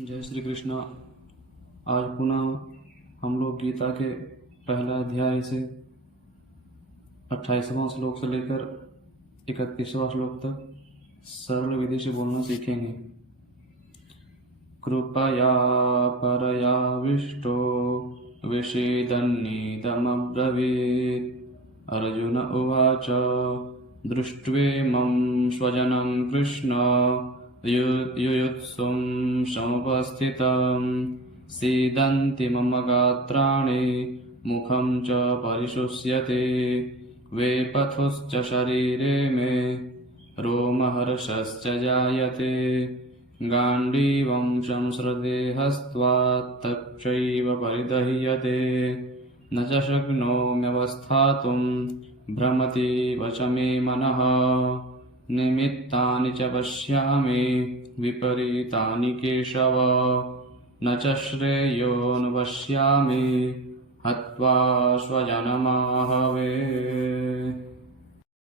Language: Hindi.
जय श्री कृष्ण। आज पुनः हम लोग गीता के पहला अध्याय से 28वां श्लोक से लेकर 31वां श्लोक तक सरल विधि से बोलना सीखेंगे। कृपया परयाविष्टो विषेदन्निदमब्रवीत्। अर्जुन उवाच दृष्ट्वेमं स्वजनं कृष्ण युयुत्सुं समुपस्थितं। सीदन्ति मम गात्राणि मुखं च परिशुष्यते। वेपथुश्च शरीरे मे रोमहर्षश्च जायते। गाण्डीवं संसृते हस्त्वा तक्षैव परिदह्यते। न च शक्नोम्यवस्थातुं भ्रमतीव च मे मनः। निमित्तानि च पश्यामि विपरीतानि केशव। न च श्रेयोऽनुपश्यामि हत्वा स्वजनमाहवे।